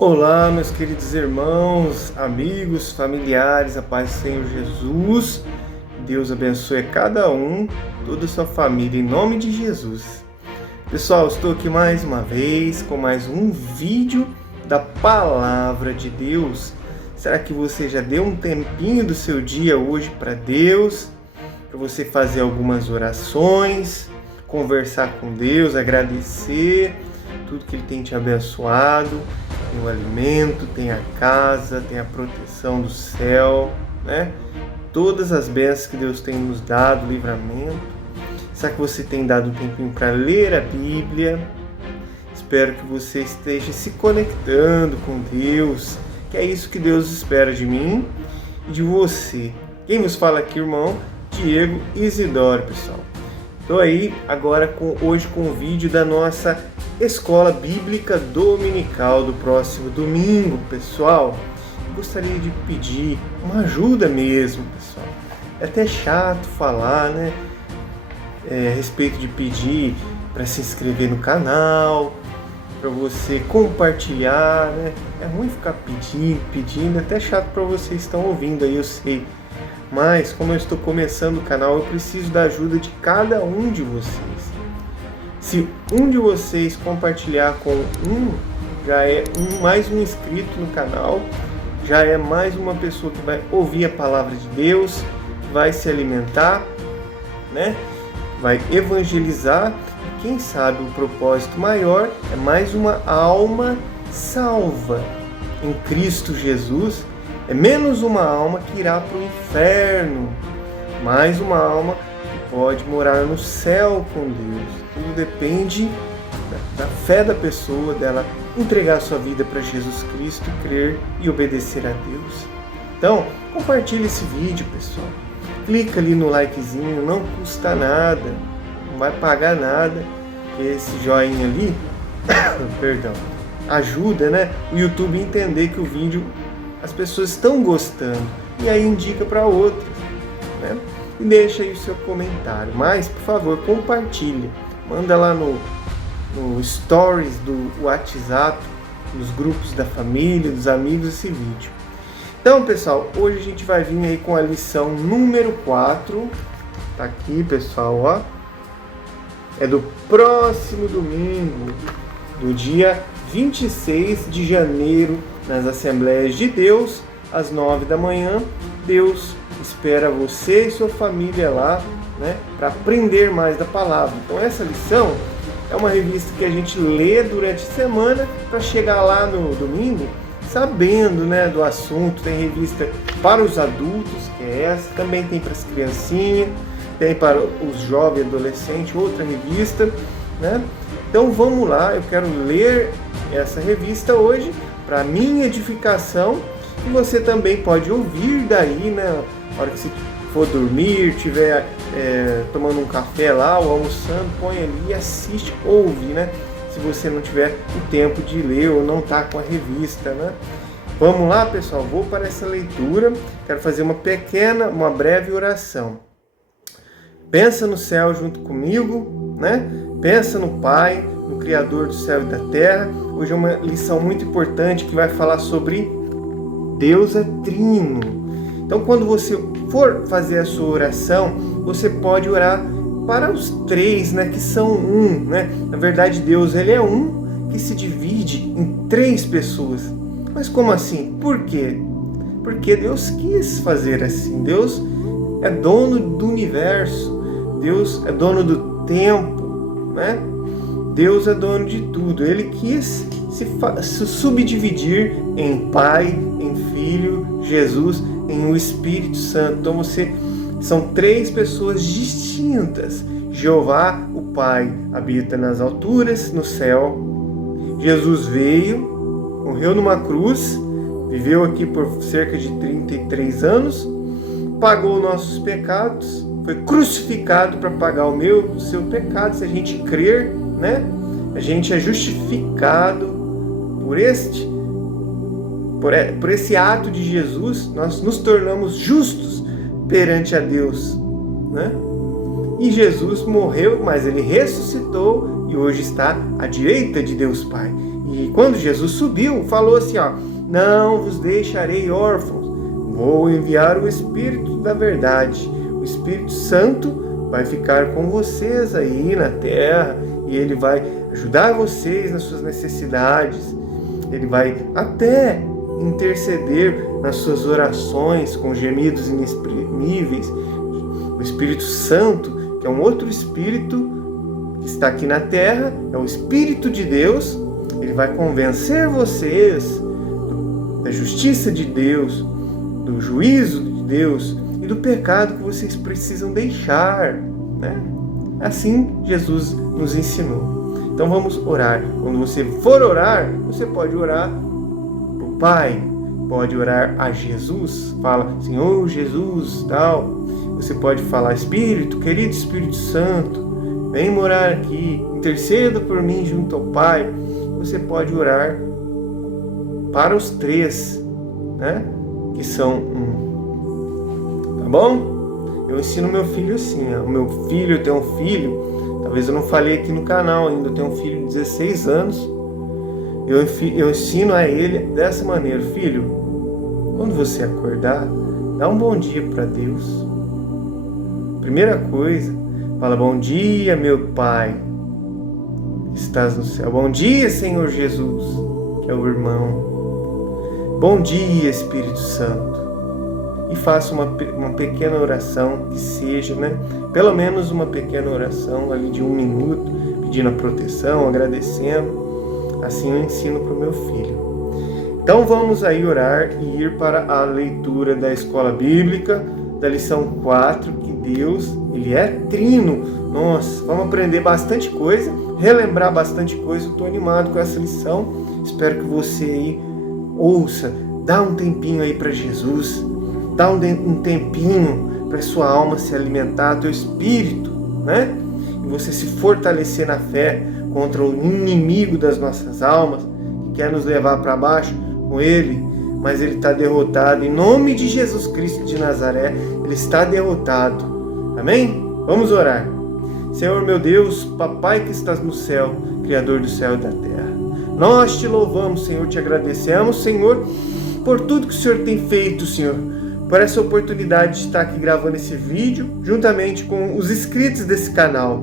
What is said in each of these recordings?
Olá, meus queridos irmãos, amigos, familiares, a paz do Senhor Jesus. Deus abençoe cada um, toda a sua família, em nome de Jesus. Pessoal, estou aqui mais uma vez com mais um vídeo da Palavra de Deus. Será que você já deu um tempinho do seu dia hoje para Deus? Para você fazer algumas orações, conversar com Deus, agradecer tudo que Ele tem te abençoado. Tem o alimento, tem a casa, tem a proteção do céu, né? Todas as bênçãos que Deus tem nos dado, livramento. Será que você tem dado um tempinho para ler a Bíblia? Espero que você esteja se conectando com Deus, que é isso que Deus espera de mim e de você. Quem nos fala aqui, irmão? Diego Isidoro, pessoal. Estou aí agora hoje com o vídeo da nossa Escola Bíblica Dominical do próximo domingo, pessoal. Gostaria de pedir uma ajuda mesmo, pessoal. É até chato falar, né? A respeito de pedir para se inscrever no canal, para você compartilhar, né? É ruim ficar pedindo, é até chato para vocês que estão ouvindo aí, eu sei. Mas como eu estou começando o canal, eu preciso da ajuda de cada um de vocês. Se um de vocês compartilhar com já é mais um inscrito no canal, já é mais uma pessoa que vai ouvir a palavra de Deus, vai se alimentar, né? Vai evangelizar e quem sabe o propósito maior é mais uma alma salva em Cristo Jesus. É menos uma alma que irá para o inferno, mais uma alma que pode morar no céu com Deus. Tudo depende da fé da pessoa, dela entregar a sua vida para Jesus Cristo, crer e obedecer a Deus. Então, compartilhe esse vídeo, pessoal. Clica ali no likezinho, não custa nada, não vai pagar nada. Esse joinha ali, perdão, ajuda, né, o YouTube a entender que o vídeo as pessoas estão gostando e aí indica para outras, né? E deixa aí o seu comentário, mas por favor compartilhe. Manda lá no stories do WhatsApp, nos grupos da família, dos amigos, esse vídeo. Então, pessoal, hoje a gente vai vir aí com a lição número 4. Tá aqui, pessoal, ó. É do próximo domingo, do dia 26 de janeiro, nas Assembleias de Deus, às 9 da manhã. Deus espera você e sua família lá, né, para aprender mais da palavra. Então essa lição é uma revista que a gente lê durante a semana para chegar lá no domingo sabendo, né, do assunto. Tem revista para os adultos, que é essa, também tem para as criancinhas, tem para os jovens e adolescentes, outra revista, né? Então vamos lá, eu quero ler essa revista hoje para minha edificação e você também pode ouvir daí, né, na hora que você for dormir, estiver tomando um café lá ou almoçando, põe ali e assiste, ouve, né? Se você não tiver o tempo de ler ou não está com a revista, né? Vamos lá, pessoal, vou para essa leitura, quero fazer uma breve oração. Pensa no céu junto comigo, né? Pensa no Pai, no Criador do céu e da terra. Hoje é uma lição muito importante que vai falar sobre Deus é trino. Então, quando você for fazer a sua oração, você pode orar para os três, né, que são um, né? Na verdade, Deus, ele é um que se divide em três pessoas. Mas como assim? Por quê? Porque Deus quis fazer assim. Deus é dono do universo. Deus é dono do tempo, né? Deus é dono de tudo. Ele quis se subdividir em Pai, em Filho, Jesus, em o Espírito Santo. Então são três pessoas distintas. Jeová, o Pai, habita nas alturas, no céu. Jesus veio, morreu numa cruz, viveu aqui por cerca de 33 anos, pagou nossos pecados, foi crucificado para pagar o meu, o seu pecado. Se a gente crer, né, a gente é justificado por esse ato de Jesus. Nós nos tornamos justos perante a Deus, né? E Jesus morreu, mas ele ressuscitou e hoje está à direita de Deus Pai. E quando Jesus subiu, falou assim, ó, não vos deixarei órfãos, vou enviar o Espírito da verdade. O Espírito Santo vai ficar com vocês aí na terra e ele vai ajudar vocês nas suas necessidades. Ele vai até interceder nas suas orações com gemidos inexprimíveis. O Espírito Santo, que é um outro Espírito que está aqui na terra, é o Espírito de Deus. Ele vai convencer vocês da justiça de Deus, do juízo de Deus e do pecado que vocês precisam deixar, né? Assim Jesus nos ensinou. Então vamos orar. Quando você for orar, você pode orar para o Pai, pode orar a Jesus. Fala, Senhor Jesus, tal. Você pode falar, Espírito, querido Espírito Santo, vem morar aqui, interceda por mim junto ao Pai. Você pode orar para os três, né? Que são um. Tá bom? Eu ensino meu filho assim, ó. O meu filho, eu tenho um filho, talvez eu não falei aqui no canal ainda, eu tenho um filho de 16 anos. Eu ensino a ele dessa maneira, filho, quando você acordar, dá um bom dia para Deus. Primeira coisa, fala, bom dia, meu Pai, que estás no céu. Bom dia, Senhor Jesus, que é o irmão. Bom dia, Espírito Santo. E faça uma pequena oração, que seja, né? Pelo menos uma pequena oração ali de 1 minuto, pedindo a proteção, agradecendo. Assim eu ensino para o meu filho. Então vamos aí orar e ir para a leitura da escola bíblica, da lição 4, que Deus, Ele é trino. Nossa, vamos aprender bastante coisa, relembrar bastante coisa. Eu estou animado com essa lição. Espero que você aí ouça, dá um tempinho aí para Jesus, dá um tempinho para sua alma se alimentar, teu espírito, né? E você se fortalecer na fé contra o inimigo das nossas almas, que quer nos levar para baixo com ele, mas ele está derrotado. Em nome de Jesus Cristo de Nazaré, ele está derrotado. Amém? Vamos orar. Senhor meu Deus, Papai que estás no céu, Criador do céu e da terra, nós te louvamos, Senhor, te agradecemos, Senhor, por tudo que o Senhor tem feito, Senhor, por essa oportunidade de estar aqui gravando esse vídeo, juntamente com os inscritos desse canal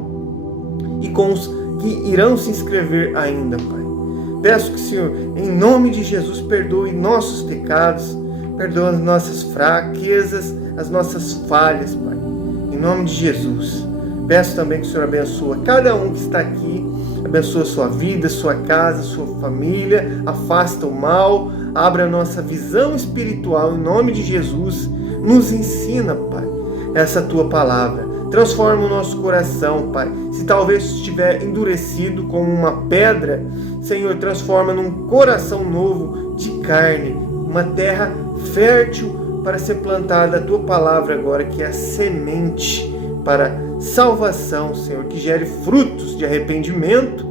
e com os que irão se inscrever ainda, Pai. Peço que, Senhor, em nome de Jesus, perdoe nossos pecados, perdoe as nossas fraquezas, as nossas falhas, Pai. Em nome de Jesus. Peço também que o Senhor abençoe cada um que está aqui, abençoe a sua vida, sua casa, sua família, afasta o mal, abra a nossa visão espiritual, em nome de Jesus. Nos ensina, Pai, essa Tua palavra. Transforma o nosso coração, Pai. Se talvez estiver endurecido como uma pedra, Senhor, transforma num coração novo de carne, uma terra fértil para ser plantada a Tua palavra agora, que é a semente para salvação, Senhor, que gere frutos de arrependimento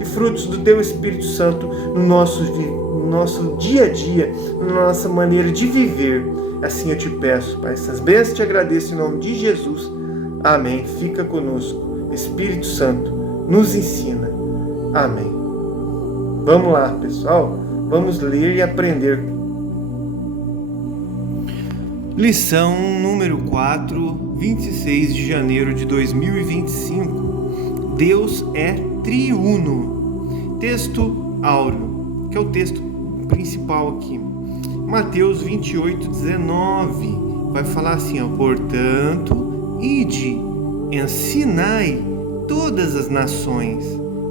e frutos do Teu Espírito Santo no nosso dia a dia, na nossa maneira de viver. Assim eu te peço, Pai, essas bênçãos te agradeço em nome de Jesus. Amém. Fica conosco. Espírito Santo, nos ensina. Amém. Vamos lá, pessoal. Vamos ler e aprender. Lição número 4, 26 de janeiro de 2025. Deus é triuno. Texto áureo, que é o texto principal aqui. Mateus 28, 19. Vai falar assim, ó. Portanto, ide, ensinai todas as nações,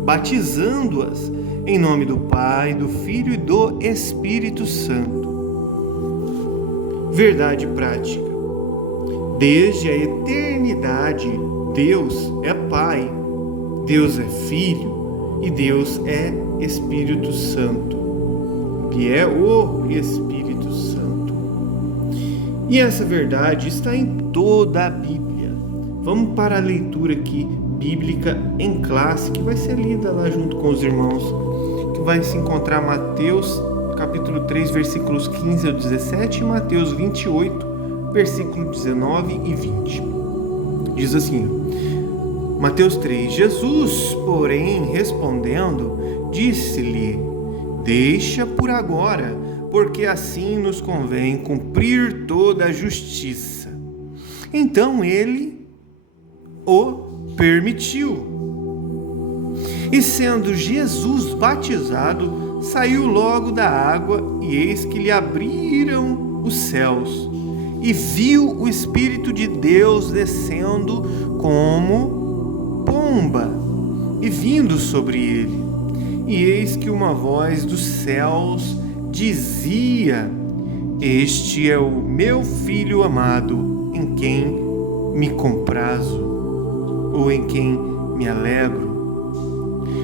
batizando-as em nome do Pai, do Filho e do Espírito Santo. Verdade prática. Desde a eternidade, Deus é Pai, Deus é Filho e Deus é Espírito Santo, que é o Espírito Santo. E essa verdade está em toda a Bíblia. Vamos para a leitura aqui bíblica em classe, que vai ser lida lá junto com os irmãos, que vai se encontrar Mateus capítulo 3, versículos 15 ao 17 e Mateus 28, versículo 19 e 20. Diz assim, Mateus 3, Jesus, porém, respondendo, disse-lhe, deixa por agora, porque assim nos convém cumprir toda a justiça. Então ele o permitiu. E sendo Jesus batizado, saiu logo da água, e eis que lhe abriram os céus, e viu o Espírito de Deus descendo como pomba e vindo sobre ele. E eis que uma voz dos céus dizia: Este é o meu Filho amado, em quem me comprazo, ou em quem me alegro.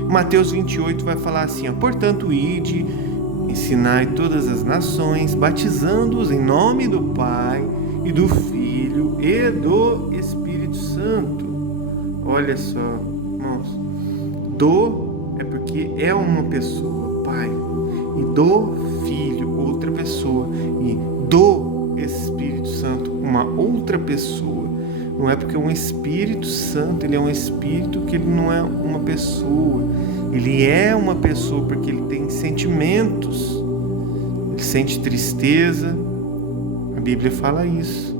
Mateus 28 vai falar assim: portanto, ide, ensinai todas as nações, batizando-os em nome do Pai e do Filho e do Espírito Santo. Olha só, irmãos, é porque é uma pessoa, Pai, e do Filho, outra pessoa, e do Espírito Santo, uma outra pessoa. Não é porque um Espírito Santo, ele é um Espírito que ele não é uma pessoa. Ele é uma pessoa porque ele tem sentimentos. Ele sente tristeza. A Bíblia fala isso.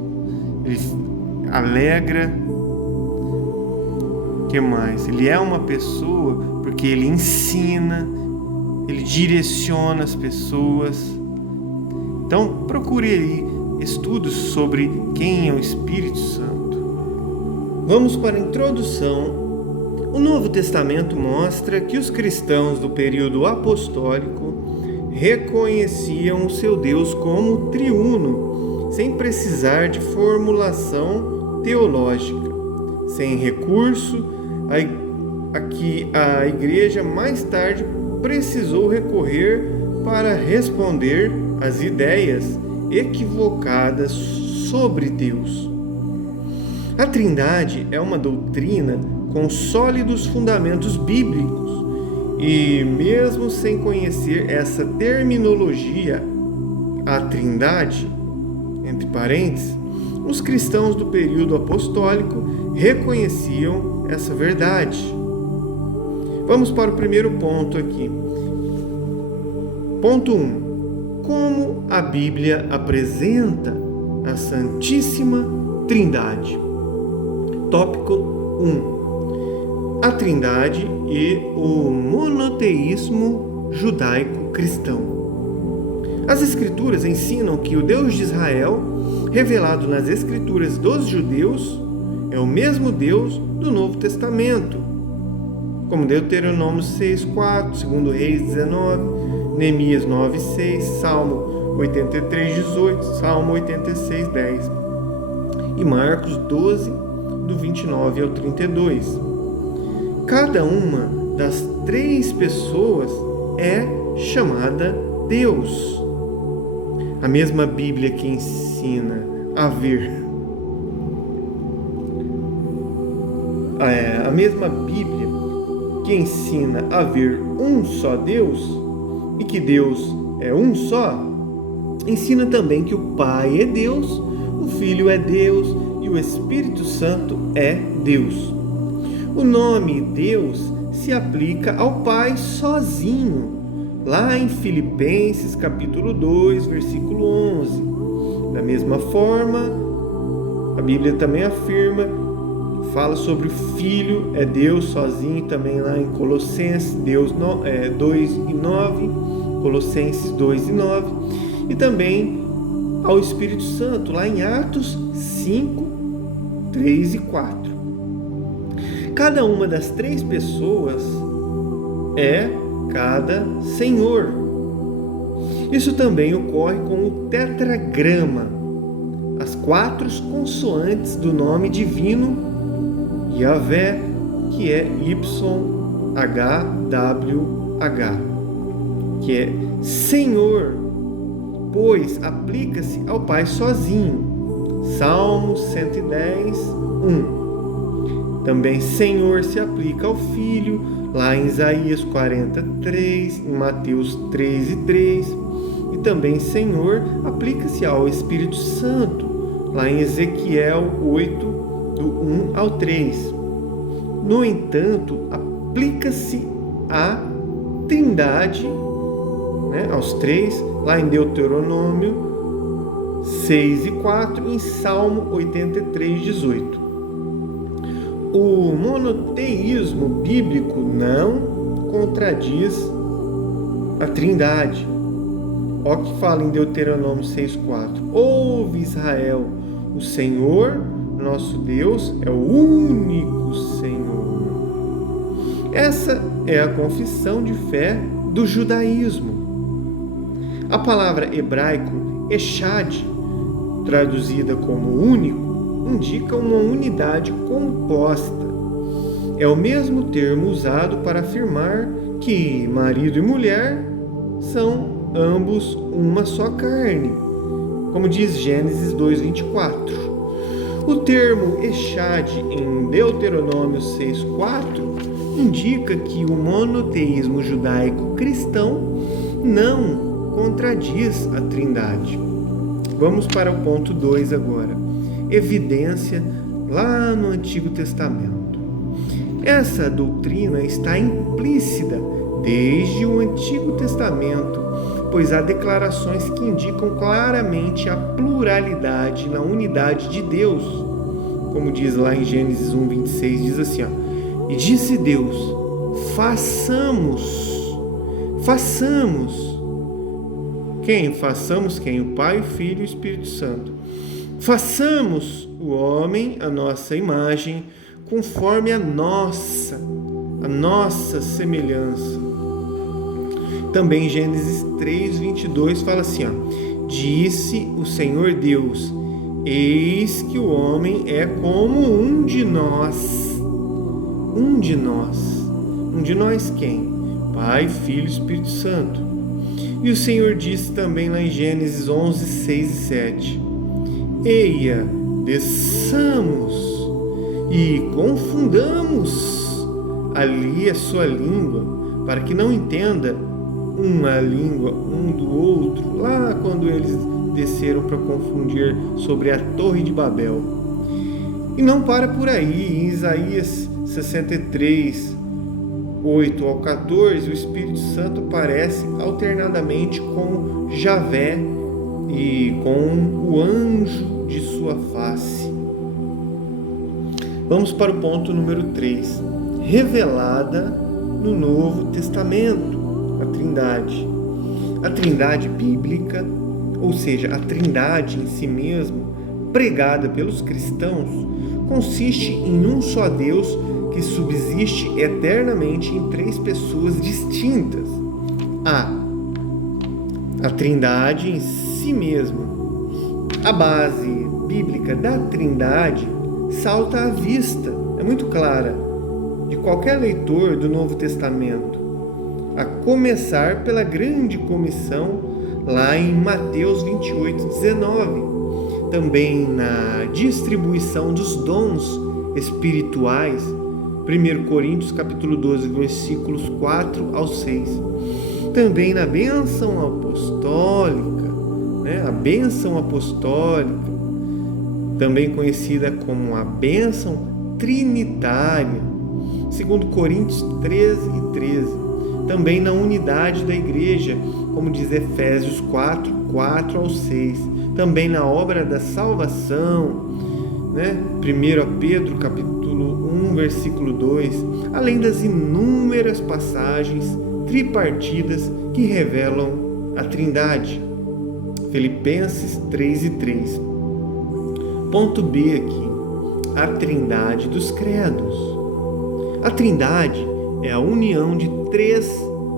Ele alegra. O que mais? Ele é uma pessoa porque ele ensina, ele direciona as pessoas. Então, procure aí estudos sobre quem é o Espírito Santo. Vamos para a introdução. O Novo Testamento mostra que os cristãos do período apostólico reconheciam o seu Deus como triuno, sem precisar de formulação teológica, sem recurso a que a igreja mais tarde precisou recorrer para responder às ideias equivocadas sobre Deus. A Trindade é uma doutrina com sólidos fundamentos bíblicos e, mesmo sem conhecer essa terminologia, a Trindade, entre parênteses, os cristãos do período apostólico reconheciam essa verdade. Vamos para o primeiro ponto aqui. Ponto 1. Como a Bíblia apresenta a Santíssima Trindade. Tópico 1. A Trindade e o monoteísmo judaico-cristão. As Escrituras ensinam que o Deus de Israel, revelado nas Escrituras dos judeus, é o mesmo Deus do Novo Testamento, como Deuteronômio 6:4, 2 Reis 19, Neemias 9:6, Salmo 83:18, Salmo 86:10 e Marcos 12, do 29 ao 32. Cada uma das três pessoas é chamada Deus. A mesma Bíblia que ensina a ver a mesma Bíblia que ensina a ver um só Deus e que Deus é um só, ensina também que o Pai é Deus, o Filho é Deus e o Espírito Santo é Deus. O nome Deus se aplica ao Pai sozinho, lá em Filipenses capítulo 2, versículo 11. Da mesma forma, a Bíblia também afirma, fala sobre o Filho, é Deus sozinho, também lá em Colossenses 2:9, Colossenses 2:9, e também ao Espírito Santo, lá em Atos 5:3 e 4. Cada uma das três pessoas é cada Senhor. Isso também ocorre com o tetragrama, as 4 consoantes do nome divino Yahvé, que é YHWH, que é Senhor, pois aplica-se ao Pai sozinho. Salmo 110:1. Também Senhor se aplica ao Filho, lá em Isaías 40:3, em Mateus 3:3. E também Senhor aplica-se ao Espírito Santo, lá em Ezequiel 8, do 1 ao 3. No entanto, aplica-se à Trindade né, aos 3, lá em Deuteronômio 6 e 4, em Salmo 83, 18. O monoteísmo bíblico não contradiz a Trindade. Olha o que fala em Deuteronômio 6,4. Ouve, Israel, o Senhor, nosso Deus, é o único Senhor. Essa é a confissão de fé do judaísmo. A palavra hebraico Echad, traduzida como único, indica uma unidade composta. É o mesmo termo usado para afirmar que marido e mulher são ambos uma só carne, como diz Gênesis 2:24. O termo Echad em Deuteronômio 6:4 indica que o monoteísmo judaico cristão não contradiz a Trindade. Vamos para o ponto 2 agora. Evidência lá no Antigo Testamento. Essa doutrina está implícita desde o Antigo Testamento, pois há declarações que indicam claramente a pluralidade na unidade de Deus. Como diz lá em Gênesis 1:26, diz assim, e disse Deus, façamos. Quem? Façamos quem? O Pai, o Filho e o Espírito Santo. Façamos o homem à nossa imagem, conforme a nossa semelhança. Também Gênesis 3:22 fala assim, disse o Senhor Deus, eis que o homem é como um de nós. Um de nós quem? Pai, Filho e Espírito Santo. E o Senhor disse também lá em Gênesis 11:6 e 7, eia, desçamos e confundamos ali a sua língua, para que não entenda uma língua um do outro, lá quando eles desceram para confundir sobre a Torre de Babel. E não para por aí. Em Isaías 63, 8 ao 14, o Espírito Santo aparece alternadamente com Javé e com o anjo de sua face. Vamos para o ponto número 3. Revelada no Novo Testamento, a Trindade. A Trindade bíblica, ou seja, a Trindade em si mesmo, pregada pelos cristãos, consiste em um só Deus que subsiste eternamente em 3 pessoas distintas. A Trindade em si mesma. A base bíblica da Trindade salta à vista, é muito clara, de qualquer leitor do Novo Testamento, a começar pela grande comissão lá em Mateus 28:19, também na distribuição dos dons espirituais, 1 Coríntios capítulo 12, versículos 4 ao 6, também na bênção apostólica, a bênção apostólica, também conhecida como a bênção trinitária, 2 Coríntios 13 e 13, também na unidade da igreja, como diz Efésios 4, 4 ao 6, também na obra da salvação, 1 Pedro capítulo 1, versículo 2, além das inúmeras passagens tripartidas que revelam a Trindade. Filipenses 3 e 3. Ponto B aqui, a Trindade dos credos. A Trindade é a união de 3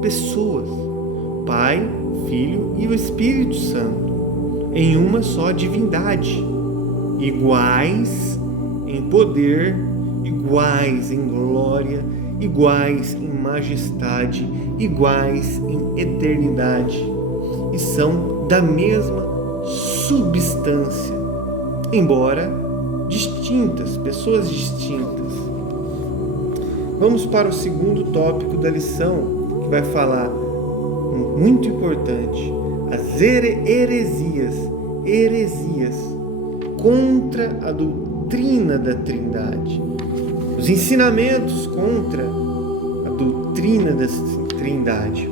pessoas, Pai, Filho e o Espírito Santo, em uma só divindade, iguais em poder, iguais em glória, iguais em majestade, iguais em eternidade, e são da mesma substância, embora distintas, pessoas distintas. Vamos para o segundo tópico da lição, que vai falar, muito importante, as heresias contra a doutrina da Trindade. Os ensinamentos contra a doutrina da Trindade.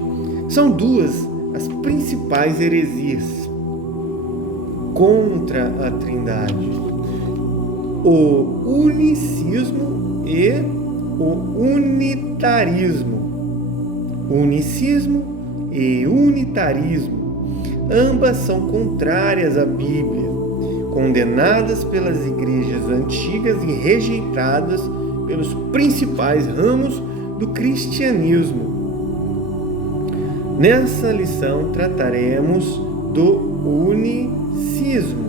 São 2 as principais heresias contra a Trindade: o unicismo e o unitarismo. Unicismo e unitarismo, ambas são contrárias à Bíblia, condenadas pelas igrejas antigas e rejeitadas pelos principais ramos do cristianismo. Nessa lição trataremos do unicismo.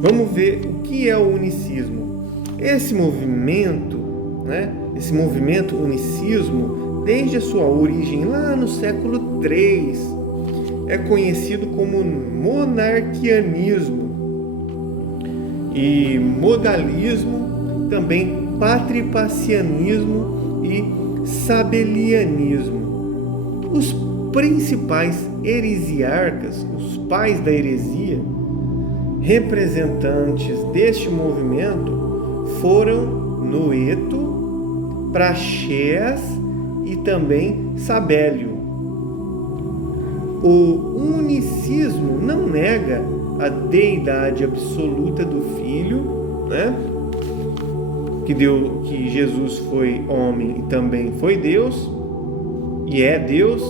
Vamos ver o que é o unicismo. Esse movimento unicismo, desde a sua origem lá no século III, é conhecido como monarquianismo e modalismo, também patripacianismo e sabelianismo. Os principais heresiarcas, os pais da heresia, representantes deste movimento, foram Noeto, Praxeas e também Sabélio. O unicismo não nega a deidade absoluta do Filho, que Jesus foi homem e também foi Deus, e é Deus.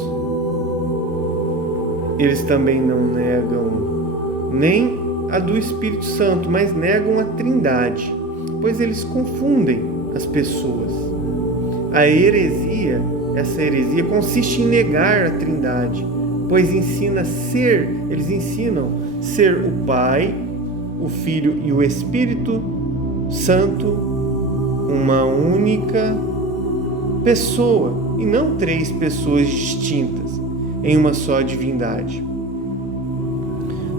Eles também não negam nem a do Espírito Santo, mas negam a Trindade, pois eles confundem as pessoas. Essa heresia consiste em negar a Trindade, pois eles ensinam ser o Pai, o Filho e o Espírito Santo uma única pessoa, e não três pessoas distintas em uma só divindade.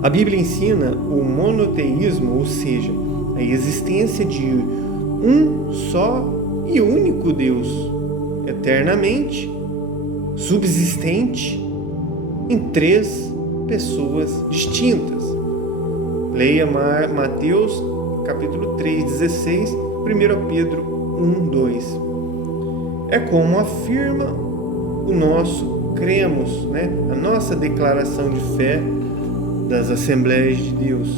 A Bíblia ensina o monoteísmo, ou seja, a existência de um só e único Deus, eternamente subsistente em três pessoas distintas. Leia Mateus capítulo 3, 16, 1 Pedro 1, 2. É como afirma o nosso cremos, a nossa declaração de fé das Assembleias de Deus.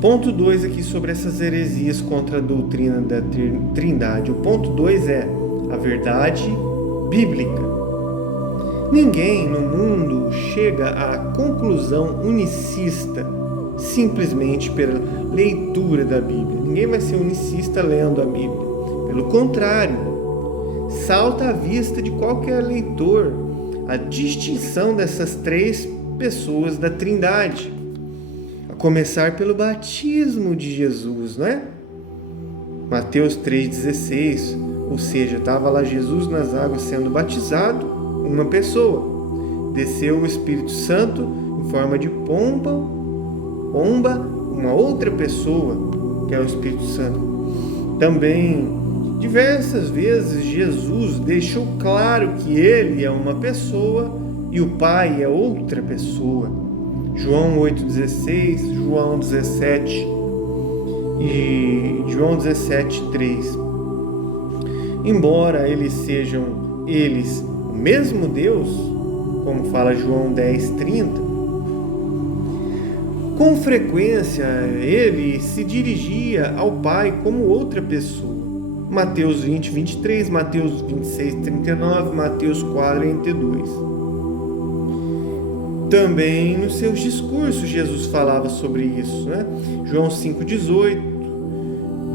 Ponto 2 aqui sobre essas heresias contra a doutrina da Trindade. O ponto 2 é a verdade bíblica. Ninguém no mundo chega à conclusão unicista simplesmente pela leitura da Bíblia. Ninguém vai ser unicista lendo a Bíblia. Pelo contrário, salta à vista de qualquer leitor a distinção dessas três pessoas da Trindade, a começar pelo batismo de Jesus, Mateus 3,16, ou seja, estava lá Jesus nas águas sendo batizado, uma pessoa, desceu o Espírito Santo em forma de pomba, uma outra pessoa, que é o Espírito Santo. Também, diversas vezes, Jesus deixou claro que ele é uma pessoa e o Pai é outra pessoa. João 8,16, João 17 e João 17,3. Embora eles sejam o mesmo Deus, como fala João 10,30, com frequência ele se dirigia ao Pai como outra pessoa. Mateus 20, 23, Mateus 26, 39, Mateus 42. Também nos seus discursos Jesus falava sobre isso, João 5, 18,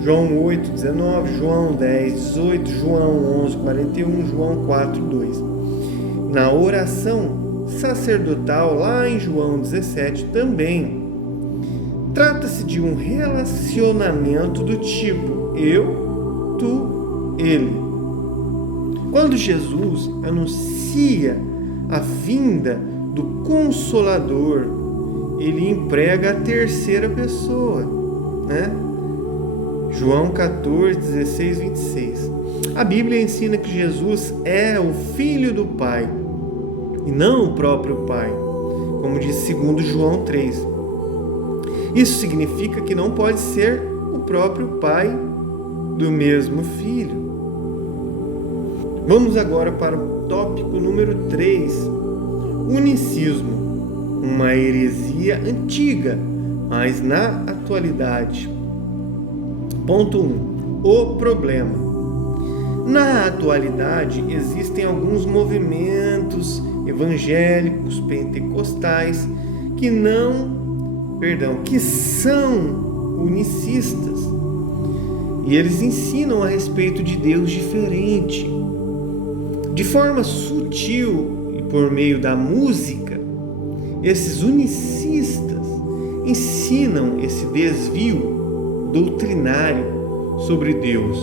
João 8, 19, João 10, 18, João 11, 41, João 4, 2. Na oração sacerdotal, lá em João 17, também trata-se de um relacionamento do tipo eu, tu, ele. Quando Jesus anuncia a vinda do Consolador, ele emprega a terceira pessoa, João 14, 16, 26. A Bíblia ensina que Jesus é o Filho do Pai e não o próprio Pai, como diz 2 João 3. Isso significa que não pode ser o próprio Pai do mesmo Filho. Vamos agora para o tópico número 3, unicismo, uma heresia antiga, mas na atualidade. Ponto 1. O problema. Na atualidade existem alguns movimentos evangélicos pentecostais que são unicistas, e eles ensinam a respeito de Deus diferente. De forma sutil e por meio da música, esses unicistas ensinam esse desvio doutrinário sobre Deus.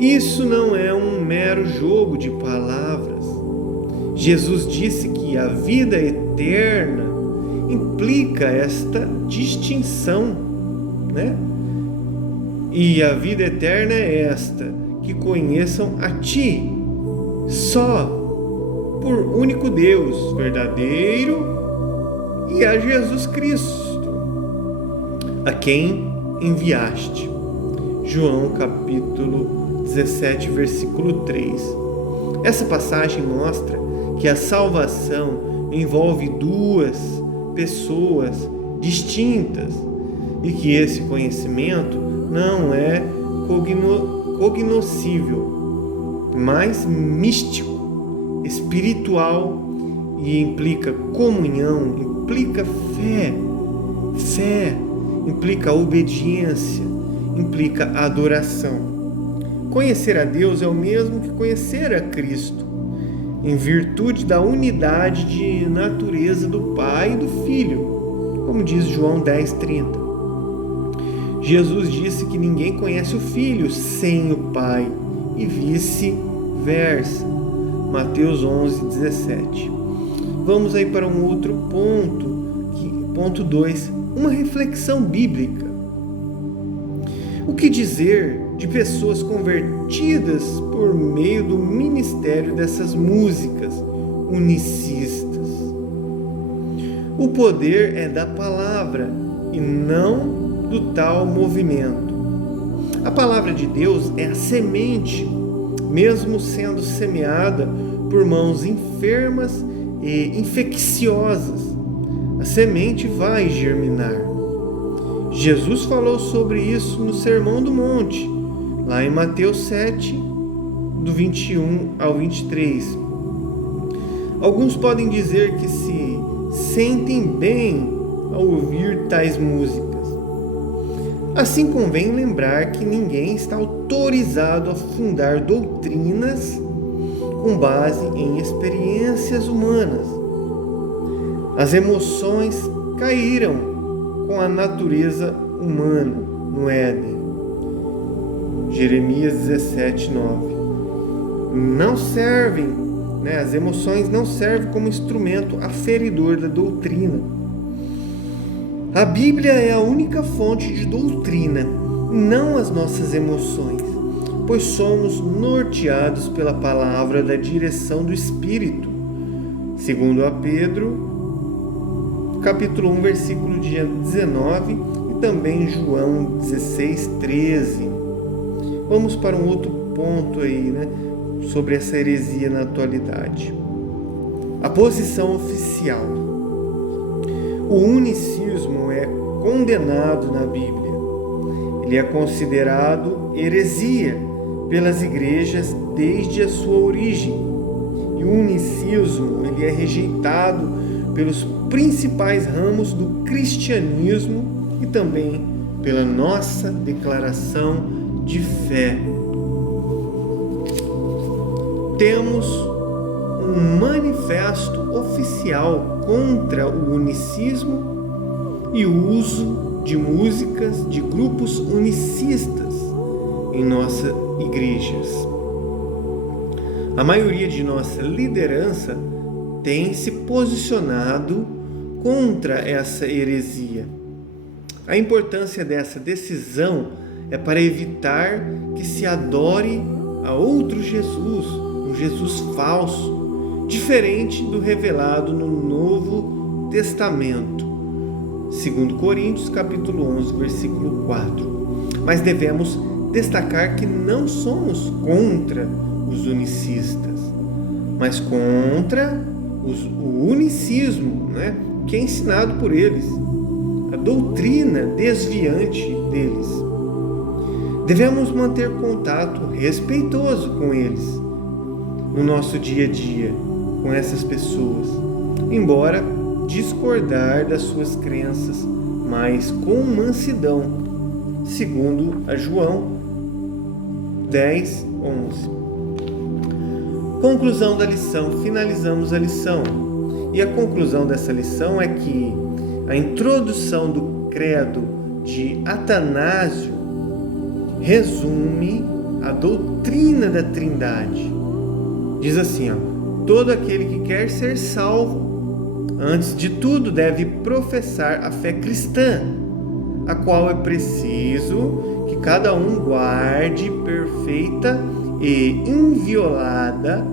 Isso não é um mero jogo de palavras. Jesus disse que a vida eterna implica esta distinção, né? E a vida eterna é esta: que conheçam a Ti, só, por único Deus verdadeiro, e a Jesus Cristo, a quem enviaste. João capítulo 17, versículo 3. Essa passagem mostra que a salvação envolve duas pessoas distintas e que esse conhecimento não é cognoscível, mas místico, espiritual, e implica comunhão, implica fé, implica obediência, implica adoração. Conhecer a Deus é o mesmo que conhecer a Cristo, em virtude da unidade de natureza do Pai e do Filho, como diz João 10:30. Jesus disse que ninguém conhece o Filho sem o Pai, e vice-versa. Mateus 11:17. Vamos aí para um outro ponto 2, uma reflexão bíblica. O que dizer de pessoas convertidas por meio do ministério dessas músicas unicistas? O poder é da palavra e não do tal movimento. A palavra de Deus é a semente, mesmo sendo semeada por mãos enfermas e infecciosas. A semente vai germinar. Jesus falou sobre isso no Sermão do Monte, lá em Mateus 7, do 21 ao 23. Alguns podem dizer que se sentem bem ao ouvir tais músicas. Assim, convém lembrar que ninguém está autorizado a fundar doutrinas com base em experiências humanas. As emoções caíram com a natureza humana no Éden. Jeremias 17:9. Não servem, as emoções não servem como instrumento aferidor da doutrina. A Bíblia é a única fonte de doutrina, não as nossas emoções, pois somos norteados pela palavra da direção do Espírito. Segundo a Pedro, capítulo 1, versículo 19, e também João 16:13. Vamos para um outro ponto aí, sobre essa heresia na atualidade. A posição oficial. O unicismo é condenado na Bíblia. Ele é considerado heresia pelas igrejas desde a sua origem. E o unicismo ele é rejeitado pelos principais ramos do cristianismo e também pela nossa declaração de fé. Temos um manifesto oficial contra o unicismo e o uso de músicas de grupos unicistas em nossas igrejas. A maioria de nossa liderança tem se posicionado contra essa heresia. A importância dessa decisão é para evitar que se adore a outro Jesus, um Jesus falso, diferente do revelado no Novo Testamento. 2 Coríntios, capítulo 11, versículo 4. Mas devemos destacar que não somos contra os unicistas, mas contra o unicismo, né, que é ensinado por eles, a doutrina desviante deles. Devemos manter contato respeitoso com eles no nosso dia a dia, com essas pessoas, embora discordar das suas crenças, mas com mansidão, segundo a João 10:11. Conclusão da lição. Finalizamos a lição. E a conclusão dessa lição é que a introdução do credo de Atanásio resume a doutrina da Trindade. Diz assim, todo aquele que quer ser salvo, antes de tudo deve professar a fé cristã, a qual é preciso que cada um guarde perfeita e inviolada,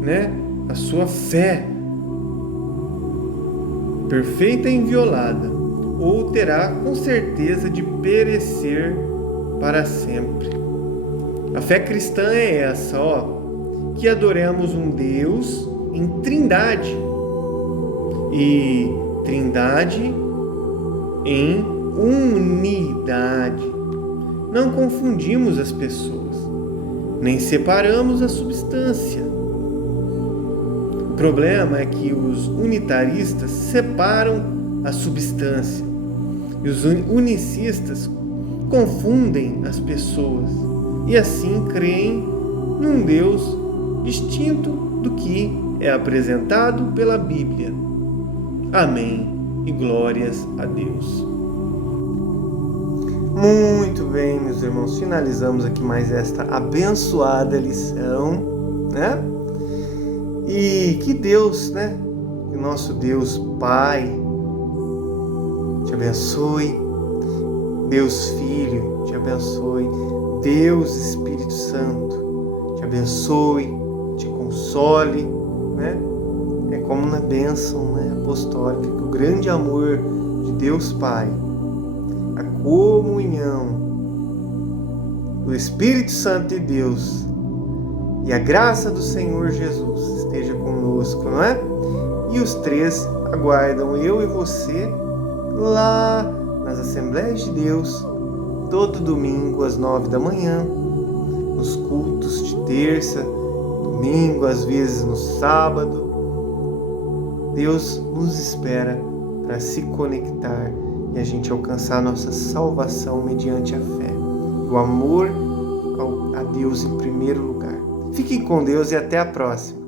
né, a sua fé, perfeita e inviolada, ou terá com certeza de perecer para sempre. A fé cristã é essa, que adoremos um Deus em trindade, e trindade em unidade. Não confundimos as pessoas, nem separamos a substância. O problema é que os unitaristas separam a substância e os unicistas confundem as pessoas e assim creem num Deus distinto do que é apresentado pela Bíblia. Amém e glórias a Deus. Muito bem, meus irmãos, finalizamos aqui mais esta abençoada lição, né? E que Deus, né? Que nosso Deus Pai te abençoe, Deus Filho te abençoe, Deus Espírito Santo te abençoe, te console, né? É como na bênção, né, apostólica, que o grande amor de Deus Pai, a comunhão do Espírito Santo de Deus e a graça do Senhor Jesus esteja conosco, não é? E os três aguardam eu e você lá nas Assembleias de Deus, todo domingo às 9 da manhã, nos cultos de terça, domingo, às vezes no sábado. Deus nos espera para se conectar e a gente alcançar a nossa salvação mediante a fé, o amor a Deus em primeiro lugar. Fique com Deus e até a próxima.